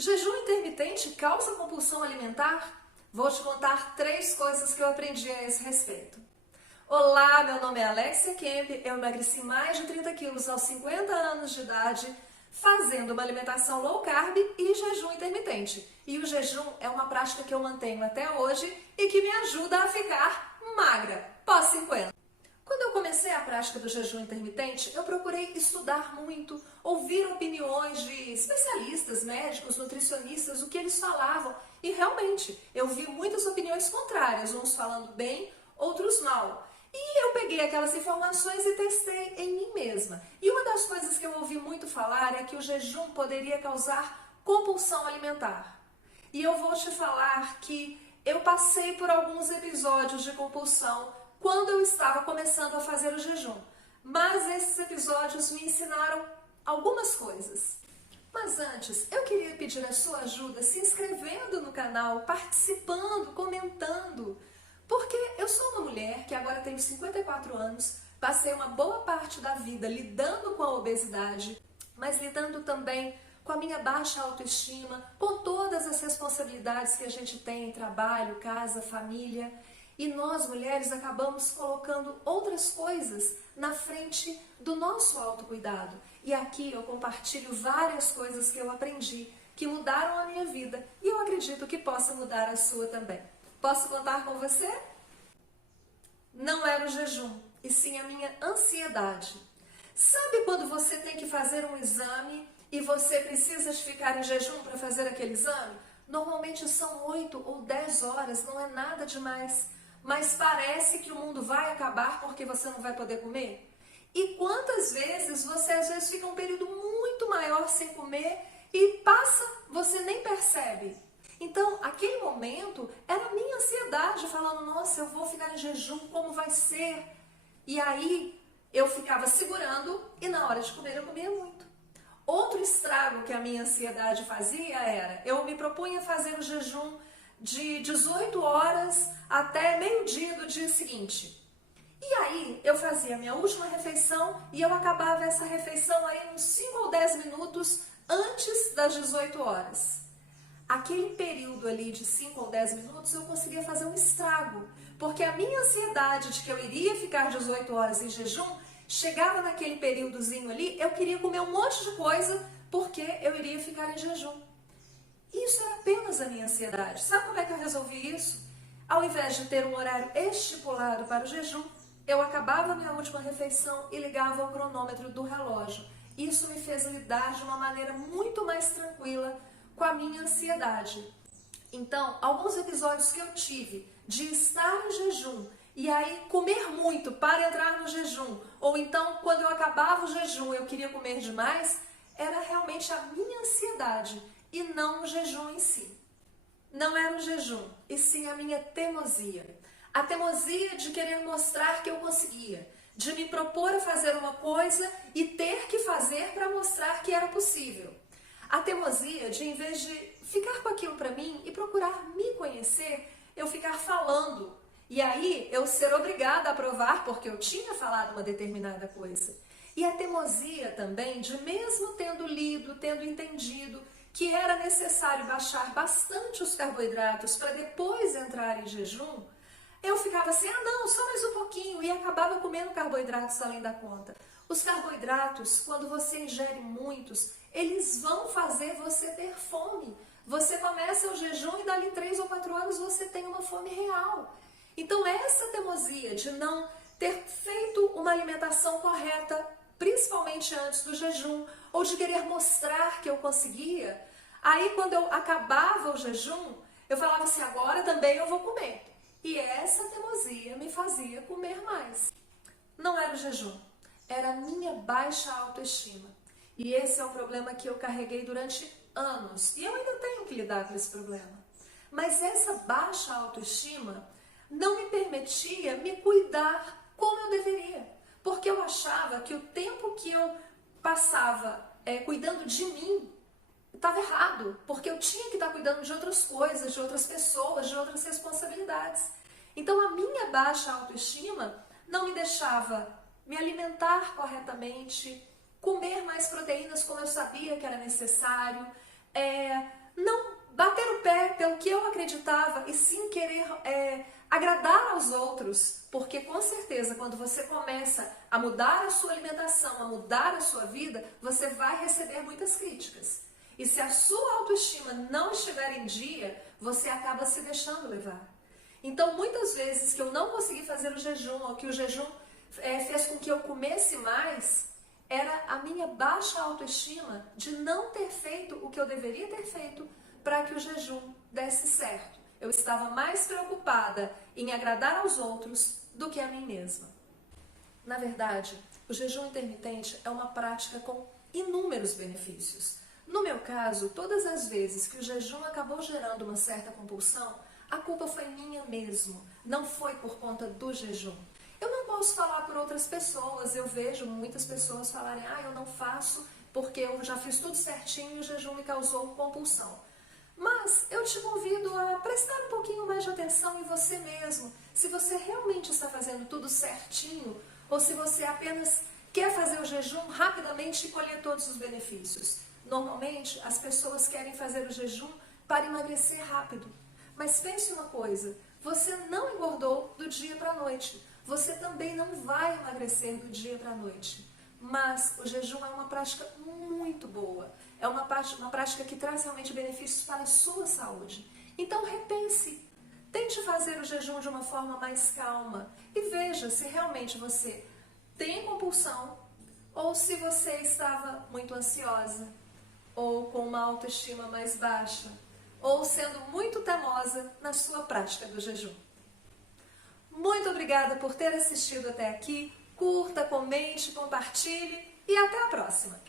Jejum intermitente causa compulsão alimentar? Vou te contar 3 coisas que eu aprendi a esse respeito. Olá, meu nome é Alexia Kemp, eu emagreci mais de 30 quilos aos 50 anos de idade, fazendo uma alimentação low carb e jejum intermitente. E o jejum é uma prática que eu mantenho até hoje e que me ajuda a ficar magra pós 50. Quando eu comecei a prática do jejum intermitente, eu procurei estudar muito, ouvir opiniões de especialistas, médicos, nutricionistas, o que eles falavam. E realmente, eu vi muitas opiniões contrárias, uns falando bem, outros mal. E eu peguei aquelas informações e testei em mim mesma. E uma das coisas que eu ouvi muito falar é que o jejum poderia causar compulsão alimentar. E eu vou te falar que eu passei por alguns episódios de compulsão quando eu estava começando a fazer o jejum. Mas esses episódios me ensinaram algumas coisas. Mas antes, eu queria pedir a sua ajuda se inscrevendo no canal, participando, comentando. Porque eu sou uma mulher que agora tenho 54 anos, passei uma boa parte da vida lidando com a obesidade, mas lidando também com a minha baixa autoestima, com todas as responsabilidades que a gente tem em trabalho, casa, família. E nós, mulheres, acabamos colocando outras coisas na frente do nosso autocuidado. E aqui eu compartilho várias coisas que eu aprendi, que mudaram a minha vida e eu acredito que possa mudar a sua também. Posso contar com você? Não era o jejum, e sim a minha ansiedade. Sabe quando você tem que fazer um exame e você precisa de ficar em jejum para fazer aquele exame? Normalmente são 8 ou 10 horas, não é nada demais. Mas parece que o mundo vai acabar porque você não vai poder comer? E quantas vezes você às vezes fica um período muito maior sem comer e passa, você nem percebe? Então, aquele momento era a minha ansiedade, falando, nossa, eu vou ficar em jejum, como vai ser? E aí, eu ficava segurando e na hora de comer eu comia muito. Outro estrago que a minha ansiedade fazia era, eu me propunha fazer o jejum de 18 horas até meio-dia do dia seguinte. E aí, eu fazia a minha última refeição e eu acabava essa refeição aí uns 5 ou 10 minutos antes das 18 horas. Aquele período ali de 5 ou 10 minutos eu conseguia fazer um estrago, porque a minha ansiedade de que eu iria ficar 18 horas em jejum, chegava naquele períodozinho ali, eu queria comer um monte de coisa porque eu iria ficar em jejum. Isso era apenas a minha ansiedade. Sabe como é que eu resolvi isso? Ao invés de ter um horário estipulado para o jejum, eu acabava a minha última refeição e ligava o cronômetro do relógio. Isso me fez lidar de uma maneira muito mais tranquila com a minha ansiedade. Então, alguns episódios que eu tive de estar em jejum e aí comer muito para entrar no jejum, ou então quando eu acabava o jejum eu queria comer demais, era realmente a minha ansiedade e não o jejum em si. Não era o jejum, e sim a minha teimosia. A teimosia de querer mostrar que eu conseguia, de me propor a fazer uma coisa e ter que fazer para mostrar que era possível. A teimosia de, em vez de ficar com aquilo para mim e procurar me conhecer, eu ficar falando. E aí eu ser obrigada a provar porque eu tinha falado uma determinada coisa. E a teimosia também de, mesmo tendo lido, tendo entendido que era necessário baixar bastante os carboidratos para depois entrar em jejum, eu ficava assim, não, só mais um pouquinho, e acabava comendo carboidratos além da conta. Os carboidratos, quando você ingere muitos, eles vão fazer você ter fome. Você começa o jejum e dali 3 ou 4 horas você tem uma fome real. Então essa teimosia de não ter feito uma alimentação correta, principalmente antes do jejum, ou de querer mostrar que eu conseguia, aí quando eu acabava o jejum, eu falava assim, agora também eu vou comer. E essa teimosia me fazia comer mais. Não era o jejum, era a minha baixa autoestima. E esse é um problema que eu carreguei durante anos. E eu ainda tenho que lidar com esse problema. Mas essa baixa autoestima não me permitia me cuidar como eu deveria. Porque eu achava que o tempo que eu passava cuidando de mim estava errado. Porque eu tinha que estar cuidando de outras coisas, de outras pessoas, de outras responsabilidades. Então a minha baixa autoestima não me deixava me alimentar corretamente, comer mais proteínas como eu sabia que era necessário, que eu acreditava e sim querer agradar aos outros, porque com certeza quando você começa a mudar a sua alimentação, a mudar a sua vida, você vai receber muitas críticas. E se a sua autoestima não estiver em dia, você acaba se deixando levar. Então, muitas vezes que eu não consegui fazer o jejum, ou que o jejum fez com que eu comesse mais, era a minha baixa autoestima de não ter feito o que eu deveria ter feito para que o jejum desse certo. Eu estava mais preocupada em agradar aos outros do que a mim mesma. Na verdade, o jejum intermitente é uma prática com inúmeros benefícios. No meu caso, todas as vezes que o jejum acabou gerando uma certa compulsão, a culpa foi minha mesmo, não foi por conta do jejum. Eu não posso falar por outras pessoas, eu vejo muitas pessoas falarem, eu não faço porque eu já fiz tudo certinho e o jejum me causou compulsão. Mas eu te convido a prestar um pouquinho mais de atenção em você mesmo, se você realmente está fazendo tudo certinho ou se você apenas quer fazer o jejum rapidamente e colher todos os benefícios. Normalmente, as pessoas querem fazer o jejum para emagrecer rápido. Mas pense uma coisa, você não engordou do dia para a noite. Você também não vai emagrecer do dia para a noite. Mas o jejum é uma prática muito boa. É uma prática que traz realmente benefícios para a sua saúde. Então repense. Tente fazer o jejum de uma forma mais calma. E veja se realmente você tem compulsão ou se você estava muito ansiosa, ou com uma autoestima mais baixa, ou sendo muito teimosa na sua prática do jejum. Muito obrigada por ter assistido até aqui. Curta, comente, compartilhe e até a próxima!